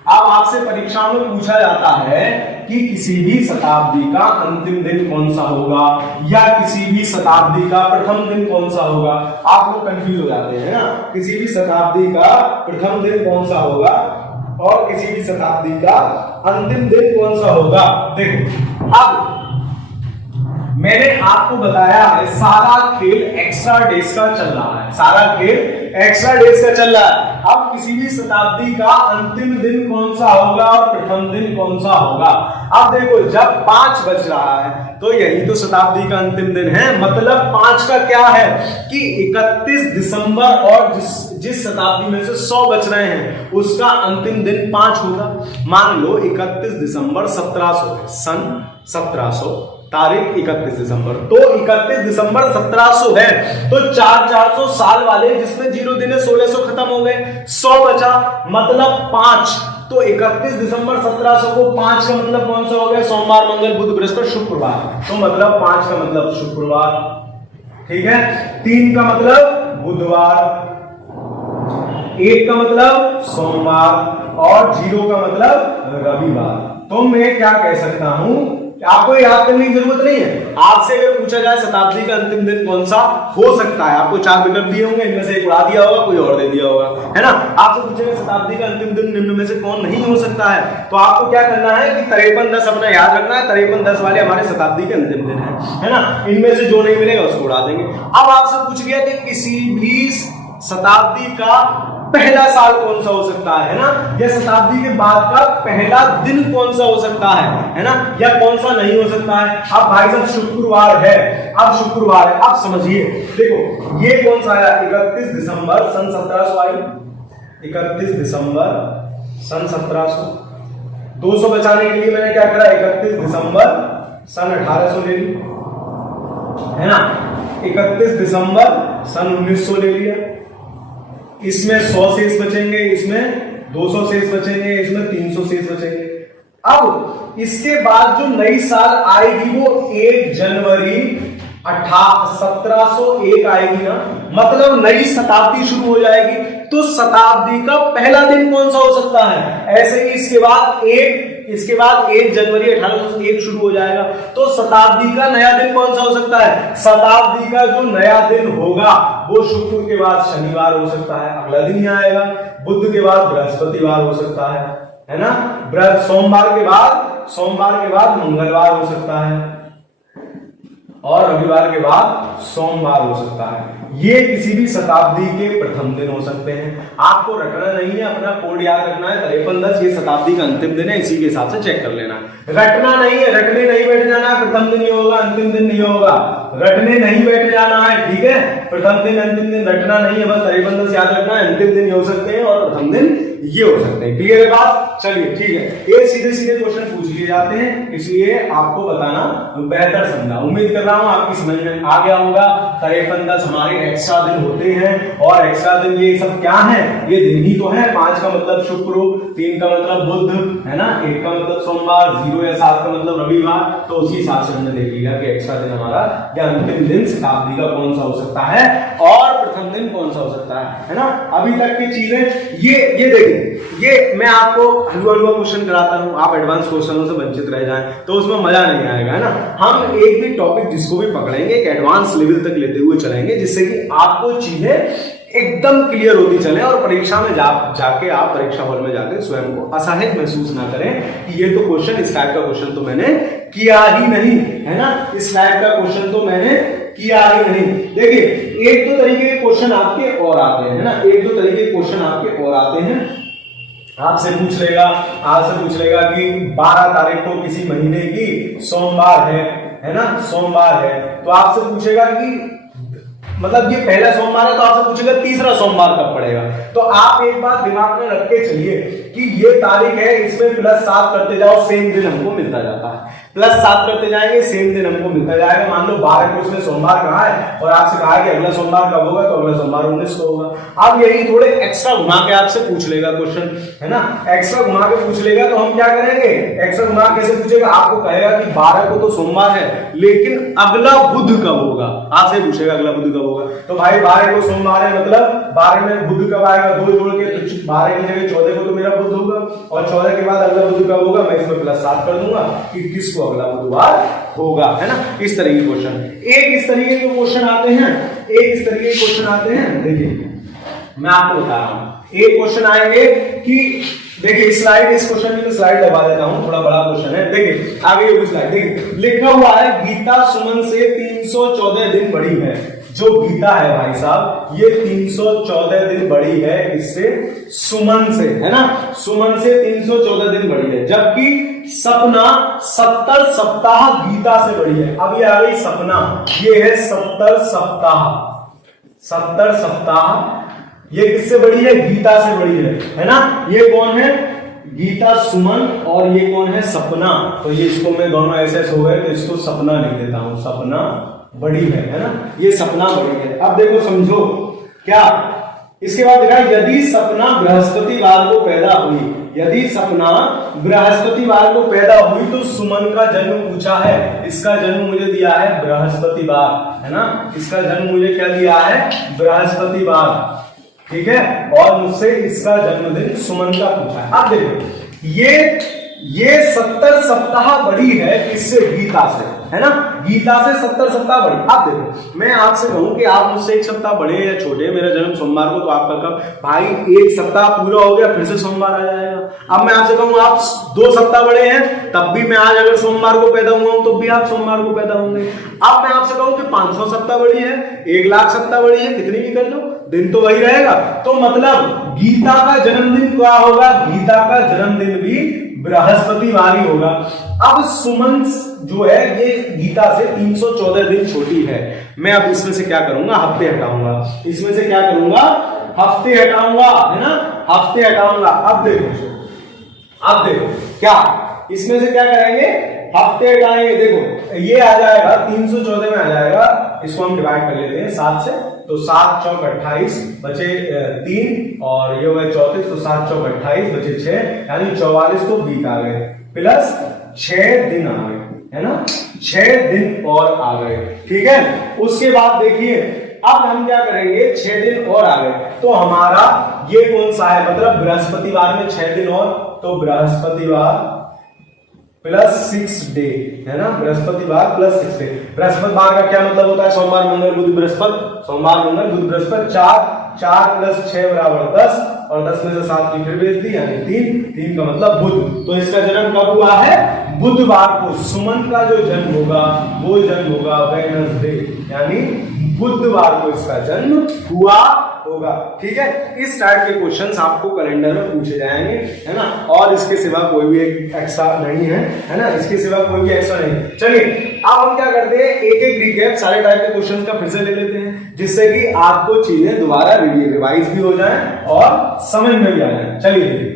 अब आपसे परीक्षाओं में पूछा जाता है कि किसी भी शताब्दी का अंतिम दिन कौन सा होगा या किसी भी शताब्दी का प्रथम दिन कौन सा होगा। आप लोग कंफ्यूज हो जाते हैं ना, किसी भी शताब्दी का प्रथम दिन कौन सा होगा और किसी भी शताब्दी का अंतिम दिन कौन सा होगा। देखो अब मैंने आपको बताया है सारा खेल एक्स्ट्रा डेज का चल रहा है, सारा खेल एक्स्ट्रा डेज का चल रहा है। अब किसी भी शताब्दी का अंतिम दिन कौन सा होगा और प्रथम दिन कौन सा होगा। अब देखो जब 5 बज रहा है तो यही तो शताब्दी का अंतिम दिन है, मतलब 5 का क्या है कि 31 दिसंबर और जिस शताब्दी में से 100 बच रहे हैं उसका अंतिम दिन 5 होगा। मान लो 31 दिसंबर 1700 है, सन 1700, तारीख 31 दिसंबर, तो 31 दिसंबर 1700 है तो 400 साल वाले जिसमें 0 दिन है 1600 खत्म हो गए, 100 बचा मतलब 5, तो 31 दिसंबर 1700 को 5 का मतलब कौन सा हो गया, सोमवार मंगल बुध बृहस्पति शुक्रवार, तो मतलब 5 का मतलब शुक्रवार, ठीक है। 3 का मतलब बुधवार, 1 का मतलब सोमवार और 0 का मतलब रविवार। तो मैं क्या कह सकता हूं, आपको याद करने की जरूरत नहीं है। आपसे अगर पूछा जाए शताब्दी का अंतिम दिन कौन सा हो सकता है, आपको 4 विकल्प दिए होंगे, इनमें से एक उड़ा दिया होगा, कोई और दे दिया होगा, है ना। आपसे पूछेगा शताब्दी का अंतिम दिन निम्न में से कौन नहीं हो सकता है, तो आपको क्या करना है कि 53-10 अपना याद रखना है, 53-10 वाले हमारे शताब्दी के अंतिम दिन है ना। इनमें से जो नहीं मिलेगा उसको उड़ा देंगे। अब आपसे पूछ गया कि किसी भी शताब्दी का पहला साल कौन सा हो सकता है ना, या शताब्दी के बाद का पहला दिन कौन सा हो सकता है ना, या कौन सा नहीं हो सकता है। अब भाई साहब शुक्रवार है, अब शुक्रवार है, अब समझिए, देखो ये कौन सा आया, 31 दिसंबर सन 1700 आई, 31 दिसंबर सन 1700। 200 बचाने के लिए मैंने क्या करा, 31 दिसंबर सन 1800 ले ली, है ना। 31 दिसंबर सन 1900 ले लिया। इसमें 100 शेष बचेंगे, इसमें 200 शेष बचेंगे, इसमें 300 शेष बचेंगे। अब इसके बाद जो नई साल आएगी वो 1 जनवरी 1701 आएगी ना, मतलब नई शताब्दी शुरू हो जाएगी। तो शताब्दी का पहला दिन कौन सा हो सकता है? ऐसे ही इसके बाद 1 जनवरी 1801 शुरू हो जाएगा। तो शताब्दी का नया दिन कौन सा हो सकता है? शताब्दी का जो नया दिन होगा वो शुक्र के बाद शनिवार हो सकता है, अगला दिन ही आएगा। बुध के बाद बृहस्पतिवार हो सकता है ना। सोमवार के बाद मंगलवार हो सकता है, और रविवार के बाद सोमवार हो सकता है। ये किसी भी शताब्दी के प्रथम दिन हो सकते हैं। आपको रटना नहीं है, अपना कोड याद रखना है 5310, ये शताब्दी का अंतिम दिन है, इसी के हिसाब से चेक कर लेना। रटना नहीं है, रटने नहीं बैठ जाना, प्रथम दिन ही होगा, अंतिम दिन नहीं होगा। रटने नहीं बैठ जाना है, ठीक है। प्रथम दिन अंतिम दिन रटना नहीं है, बस 5310 याद रखना है। अंतिम दिन ये हो सकते हैं और प्रथम दिन ये हो सकते हैं। क्लियर है बात? चलिए ठीक है, ये सीधे सीधे क्वेश्चन पूछ लिए जाते हैं, इसलिए आपको बताना बेहतर समझा। उम्मीद कर रहा हूं आपकी समझ में आ गया होगा। 5310 हमारे एक्स्ट्रा दिन होते हैं, और एक्स्ट्रा दिन ये सब क्या है? ये दिन ही तो है। 5 का मतलब शुक्र, 3 का मतलब बुध, है ना, 1 का मतलब सोमवार, 0 या 7 का मतलब रविवार। तो उसी हिसाब से हमने देख लिया कि एक्स्ट्रा दिन हमारा या अंतिम दिन शताब्दी का कौन सा हो सकता है और प्रथम दिन कौन सा हो सकता है ना। अभी तक की चीजें ये देखिए, ये मैं आपको हलवा क्वेश्चन कराता हूं, आप एडवांस क्वेश्चनों से वंचित रह जाएं तो उसमें मजा नहीं आएगा, है ना। हम एक भी टॉपिक जिसको भी पकड़ेंगे एक एडवांस लेवल तक लेते हुए चलेंगे, जिससे कि आपको चीजें एकदम क्लियर होती चले और परीक्षा में जाके आप परीक्षा हॉल में जाके स्वयं को असहाय महसूस ना करें कि ये तो क्वेश्चन, इस टाइप का क्वेश्चन तो मैंने किया ही नहीं, है ना, इस टाइप का क्वेश्चन तो मैंने किया ही नहीं। देखिए, 1-2 तरीके के क्वेश्चन आपके और आते हैं, है ना, 1-2 तरीके के क्वेश्चन आपके और आते हैं। आपसे पूछ लेगा कि 12 तारीख को किसी महीने की सोमवार है ना, सोमवार है, तो आपसे पूछेगा कि मतलब ये पहला सोमवार है, तो आपसे पूछेगा तीसरा सोमवार कब पड़ेगा। तो आप एक बात दिमाग में रख के चलिए कि ये तारीख है, इसमें +7 करते जाओ, सेम दिन हमको मिलता जाता है। +7 करते जाएंगे, सेम दिन हमको मिलता जाएगा। मान लो 12 को उसने सोमवार कहा है और आपसे कहा है कि अगला सोमवार कब होगा, तो अगला सोमवार 19 को होगा। अब यही थोड़े एक्स्ट्रा घुमा के आपसे पूछ लेगा क्वेश्चन, है ना, एक्स्ट्रा घुमा के पूछ लेगा। तो हम क्या करेंगे, एक्स्ट्रा घुमा कैसे पूछेगा, आपको कहेगा कि 12 को तो सोमवार है, लेकिन अगला बुध कब होगा, आपसे पूछेगा अगला बुध कब होगा। तो भाई 12 को सोमवार है, मतलब 12 में बुध कब आएगा, 2 जोड़ के, तो 12 की जगह 14 को तो मेरा बुध होगा, और 14 के बाद अगला बुध कब होगा, मैं इसमें +7 कर दूंगा कि किसको अगला बुधवार होगा, है ना। इस तरह के क्वेश्चन, एक इस तरीके के क्वेश्चन आते हैं, एक इस तरीके के क्वेश्चन आते हैं। देखिए मैं आपको बता रहा हूं, एक क्वेश्चन आएंगे कि देखिए स्लाइड, इस क्वेश्चन की मैं स्लाइड लगा देता हूं, थोड़ा बड़ा क्वेश्चन है। देखिए आगे ये स्लाइड, देखिए लिखा हुआ है गीता सुमन से 314 दिन बड़ी है। जो गीता है भाई साहब, ये 314 दिन बड़ी है इससे, सुमन से, है ना, सुमन से 314 दिन बड़ी है, जबकि सपना 70 सप्ताह गीता से बड़ी है। अब ये आ गई सपना, ये है 70 सप्ताह, 70 सप्ताह ये किससे बड़ी है, गीता से बड़ी है ना। ये कौन है, गीता सुमन, और ये कौन है, सपना। तो ये इसको मैं दोनों ऐसे हो गए, तो इसको सपना लिख देता हूं, सपना बड़ी है ना, ये सपना बड़ी है। अब देखो समझो क्या, इसके बाद देखा यदि सपना बृहस्पतिवार को पैदा हुई, यदि सपना बृहस्पतिवार को पैदा हुई तो सुमन का जन्म पूछा है, इसका जन्म मुझे दिया है बृहस्पतिवार, है ना, इसका जन्म मुझे क्या दिया है, बृहस्पतिवार, ठीक है, और मुझसे इसका जन्मदिन सुमन का पूछा है। अब देखो ये 70 सप्ताह बड़ी है इससे, गीता से, है ना, गीता से 70 सप्ताह बड़ी। अब देखो मैं आपसे कहूं कि आप मुझसे 1 सप्ताह बड़े या छोटे, मेरा जन्म सोमवार को, तो आपका कब, भाई 1 सप्ताह पूरा हो गया फिर से सोमवार आ जाएगा। अब मैं आपसे कहूं आप 2 सप्ताह बड़े हैं, तब भी मैं आज अगर सोमवार को पैदा हुआ हूं तो भी आप सोमवार को पैदा होंगे। अब मैं आपसे कहूं कि 500 सप्ताह बड़ी है, 1,00,000 सप्ताह बड़ी है, कितनी भी कर लो, दिन तो वही रहेगा। तो मतलब गीता का जन्मदिन क्या होगा, गीता का जन्मदिन भी बृहस्पतिवार ही होगा। अब सुमन जो है ये गीता से 314 दिन छोटी है। मैं अब इसमें से क्या करूंगा, हफ्ते हटाऊंगा, इसमें से क्या करूंगा, हफ्ते हटाऊंगा, है ना, हफ्ते हटाऊंगा। अब देखो क्या इसमें से क्या करेंगे, हफ्ते हटाएंगे। देखो ये आ जाएगा 314 में आ जाएगा, इसको हम डिवाइड कर लेते हैं 7 से, तो 7 चौक 28 बचे 3 और ये हुए 34, तो 7 चौक 28 बचे 6, यानी 44 को बीत आ गए, प्लस 6 दिन आ गए, है ना, 6 दिन और आ गए। ठीक है, उसके बाद देखिए अब हम क्या करेंगे, 6 दिन और आ गए, तो हमारा ये कौन सा है, मतलब बृहस्पतिवार में 6 दिन और, तो बृहस्पतिवार प्लस 6 डे, है ना, बृहस्पतिवार प्लस 6 डे। बृहस्पतिवार का क्या मतलब होता है, सोमवार मंगल बुध बृहस्पति, सोमवार मंगल बुध बृहस्पति, 4 प्लस 6 बराबर 10, और 10 में से 7 की फिर भेज दी, यानी 3 का मतलब बुध। तो इसका जन्म कब हुआ है, बुधवार को। सुमन का जो जन्म होगा वो जन्म होगा वेडनेसडे, यानी बुधवार को इसका जन्म हुआ होगा। ठीक है, इस टाइप के क्वेश्चंस आपको कैलेंडर में पूछे जाएंगे, है ना, और इसके सिवा कोई भी एक एक्स्ट्रा नहीं है ना, इसके सिवा कोई भी एक्स्ट्रा नहीं। चलिए अब हम क्या करते हैं, एक एक रिकैप सारे टाइप के क्वेश्चंस का फिर से ले लेते हैं, जिससे कि आपको चीजें दोबारा रिवाइज भी हो जाए और समझ में भी आ जाए। चलिए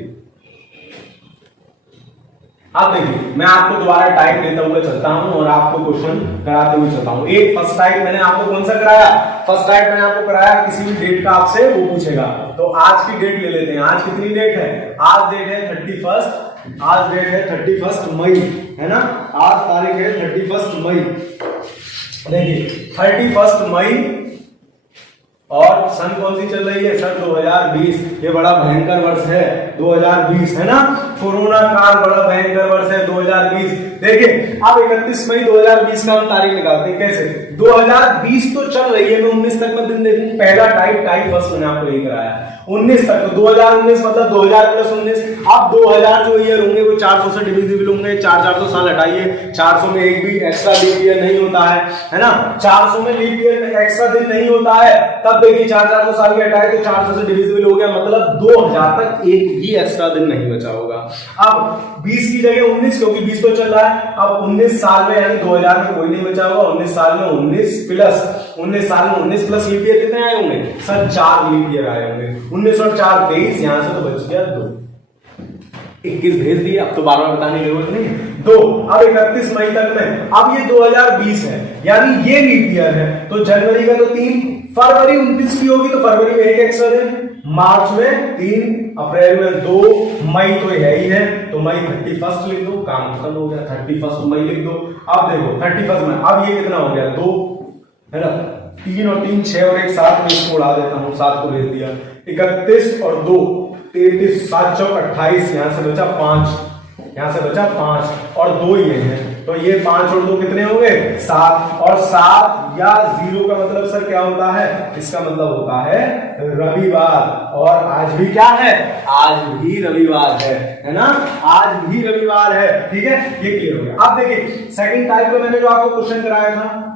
आप देखिए, मैं आपको दोबारा टाइप देता हुआ चलता हूं और आपको क्वेश्चन कराते हुए चलता हूं। एक फर्स्ट टाइप मैंने आपको कौन सा कराया, फर्स्ट टाइप मैंने आपको कराया किसी भी डेट का आपसे वो पूछेगा, तो आज की डेट ले लेते हैं। आज कितनी डेट है, आज डेट है 31, आज डेट है 31 मई, है ना, आज तारीख है 31 मई। देखिए 31 मई और सन कौन सी चल रही है, सन 2020। ये बड़ा भयंकर वर्ष है 2020, है ना, कोरोना काल बड़ा भयंकर वर्ष है 2020। देखिए अब 31 मई 2020 का हम तारीख निकालते हैं, कैसे, 2020 तो चल रही है, मैं 19 तक में दिन देखूं, पहला टाइप फर्स्ट मैंने आपको यही कराया 19 तक, तो 2019 मतलब 2000 प्लस 19। अब 2000 जो ईयर होंगे वो 400 से डिविजिबल होंगे, 400 साल हटाइए, 400 में एक भी एक्स्ट्रा लीप ईयर नहीं होता है ना, 400 में लीप ईयर में एक्स्ट्रा दिन नहीं होता है, तब देखिए 400 साल के हटाए तो 400 से डिविजिबल हो गया, मतलब 2000 तक एक भी एक्स्ट्रा दिन नहीं बचा होगा। अब 20 की जगह 19, क्योंकि 20 तो चल रहा है, अब 19 साल में यानी 2000 में कोई नहीं बचा होगा, 19 साल में 19 प्लस 19 साल में 19 प्लस लीप ईयर कितने आए होंगे, सर 4 लीप ईयर आए होंगे, 19 और 4 23, यहां से तो बच गया 2, 21 भेज दिए, अब तो बार बार बताने की जरूरत नहीं है, 2। अब 31 मई तक में, अब ये 2020 है यानी ये लीप ईयर है, तो जनवरी का तो 3, फरवरी 29 की होगी तो फरवरी में एक एक्स्ट्रा दिन, मार्च में 3, अप्रैल में 2, मई तो है ही है, तो मई 31 लिख दो, काम खत्म हो गया, 31 मई लिख दो। अब देखो 31 में, अब ये कितना हो गया 2, है ना, 3 और 3 6 और 1 7 में इसको उड़ा देता हूं, 7 को भेज दिया, 31 और 2 33, 7 चौक 28, यहां से बचा 5, यहां से बचा 5 और 2 ये है, तो ये 5 और 2 कितने हो गए 7, और 7 या 0 का मतलब सर क्या होता है, इसका मतलब होता है रविवार, और आज भी क्या है, आज भी रविवार है ना, आज भी रविवार है। ठीक है, ये क्लियर हो गया। अब देखिए सेकंड टाइप का मैंने जो आपको क्वेश्चन कराया था,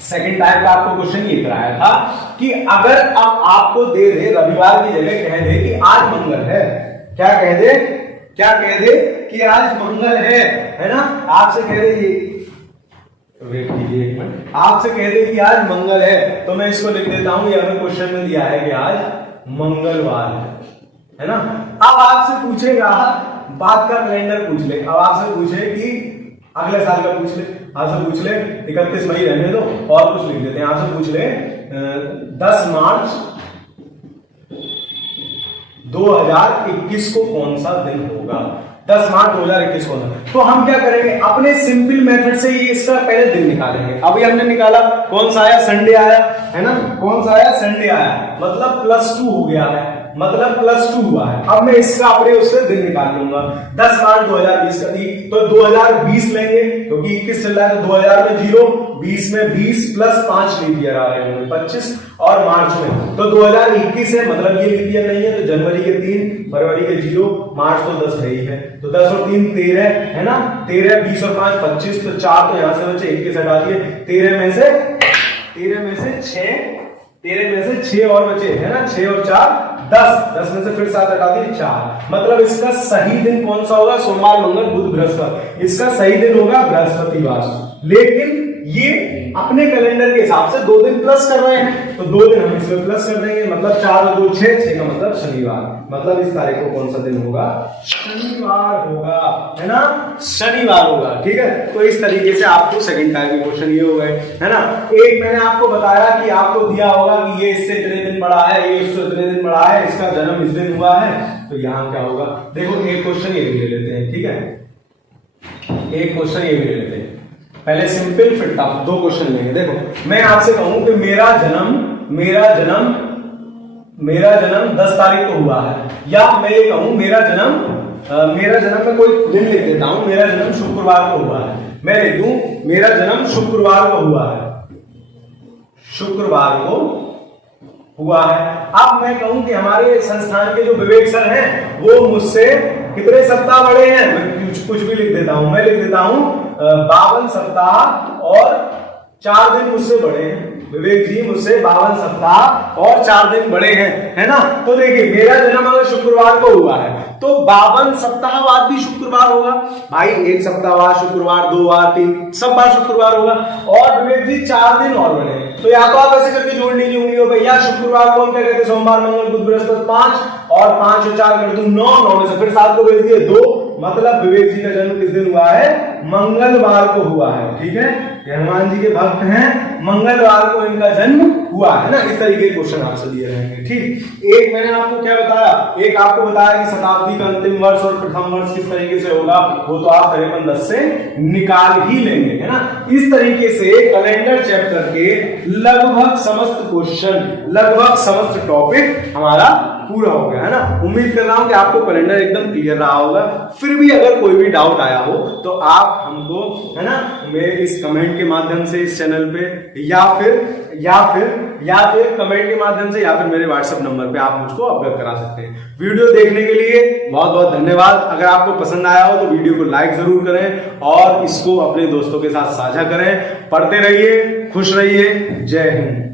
सेकंड टाइप का आपको क्वेश्चन ये कराया था कि अगर अब आपको दे दे रविवार की जगह कह दे कि आज मंगल है, क्या कह दे, क्या कह दे कि आज मंगल है ना, आपसे कह दे, वेट कीजिए एक मिनट, आपसे कह दे कि आज मंगल है, तो मैं इसको लिख देता हूं, ये हमें क्वेश्चन में दिया है कि आज मंगलवार है ना। अब आपसे पूछेगा, बात का कैलेंडर पूछ ले, अब आपसे पूछे कि अगले साल का पूछ ले, आपसे पूछ ले 31 मई रहने दो और कुछ लिख देते हैं, आपसे पूछ ले 10 मार्च 2021 को कौन सा दिन होगा, 10 मार्च 2021 को, तो हम क्या करेंगे, अपने सिंपल मेथड से ये इसका पहले दिन निकालेंगे। अभी हमने निकाला, कौन सा आया, संडे आया, है ना, कौन सा आया, संडे आया, मतलब +2 हो गया है, मतलब +2 हुआ है। अब मैं इसका अपने उससे दिन निकाल लूंगा, 10 मार्च 2020 का दी, तो 2020 लेंगे क्योंकि 21 चल रहा है, तो 2000 में 0, 20 में 20 प्लस 5 लीप ईयर आ रहे होंगे 25, और मार्च में तो 2021 है, मतलब ये लीप ईयर नहीं है, तो जनवरी के 3, फरवरी के 0, मार्च तो 10 है ही है, तो 10 और 3 13, है ना, 13, 20 और 5 25, तो 4 तो यहां से बचे, 21 हटा दिए, 13 में से 6 और बचे, है ना, 6 और 4 10 में से फिर 7 हटा दिए 4, मतलब इसका सही दिन कौन सा होगा, सोमवार मंगल बुध बृहस्पति, इसका सही दिन होगा बृहस्पतिवार। लेकिन ये अपने कैलेंडर के हिसाब से 2 दिन प्लस कर रहे हैं, तो 2 दिन हम इसमें प्लस कर देंगे, मतलब 4 और 2 6, 6 का मतलब शनिवार, मतलब इस तारीख को कौन सा दिन होगा? शनिवार होगा, है ना, शनिवार होगा। ठीक है, तो इस तरीके से आपको सेकंड टाइप के क्वेश्चन ये हो गए, है ना। एक मैंने आपको बताया कि आपको दिया होगा कि ये इससे इतने दिन बड़ा है, ये इससे इतने दिन बड़ा है, इसका जन्म इस दिन हुआ है, तो यहाँ क्या होगा? देखो एक क्वेश्चन ये भी ले लेते हैं, ठीक है, एक क्वेश्चन ये भी ले लेते हैं, पहले सिंपल फिर टफ, 2 क्वेश्चन लेंगे। देखो मैं आपसे कहूं कि मेरा जन्म 10 तारीख को हुआ है, या मैं ये कहूं मेरा जन्म में कोई दिन लिख देता हूं, मेरा जन्म शुक्रवार को हुआ है, मैं लिख दूं मेरा जन्म शुक्रवार को हुआ है, शुक्रवार को हुआ है। अब मैं कहूं कि हमारे संस्थान के जो विवेक सर हैं वो मुझसे कितने सप्ताह बड़े हैं, मैं कुछ भी लिख देता हूं, मैं लिख देता हूं 52 सप्ताह और 4 दिन मुझसे बड़े हैं, विवेक जी मुझसे 52 सप्ताह और 4 दिन बड़े हैं, है ना। तो देखिए मेरा जन्म अगर शुक्रवार को हुआ है तो 52 सप्ताह बाद भी शुक्रवार होगा भाई, 1 सप्ताह बाद शुक्रवार, 2 बार, 3 सब बार शुक्रवार होगा, और विवेक जी 4 दिन और बड़े हैं, तो या तो आप ऐसे करके जोड़ लीजिए उंगलियों पे, या शुक्रवार को हम क्या कहते हैं, सोमवार, मंगल, बुध, बृहस्पति 5 और 5 और 4 कर दूं 9 में से फिर 7 को भेज दिए 2, मतलब विवेक जी का जन्म किस दिन हुआ है? मंगलवार को हुआ है। ठीक है, हनुमान जी के भक्त हैं, मंगलवार को इनका जन्म हुआ है ना। इस तरीके के क्वेश्चन आपसे दिए रहेंगे। ठीक, एक मैंने आपको क्या बताया, एक आपको बताया कि शताब्दी का अंतिम वर्ष और प्रथम वर्ष किस तरीके से होगा, वो तो आप 53 से निकाल ही लेंगे, है ना। इस तरीके से कैलेंडर चैप्टर के लगभग समस्त क्वेश्चन, लगभग समस्त टॉपिक हमारा पूरा हो गया, है ना। उम्मीद कर रहा हूं कि आपको कैलेंडर एकदम क्लियर रहा होगा। फिर भी अगर कोई भी डाउट आया हो तो आप हमको, है ना, मेरे इस कमेंट के माध्यम से इस चैनल पे, या फिर कमेंट के माध्यम से, या फिर मेरे व्हाट्सएप नंबर पे आप मुझको अवगत करा सकते हैं। वीडियो देखने के लिए बहुत बहुत धन्यवाद। अगर आपको पसंद आया हो तो वीडियो को लाइक जरूर करें और इसको अपने दोस्तों के साथ साझा करें। पढ़ते रहिए, खुश रहिए, जय हिंद।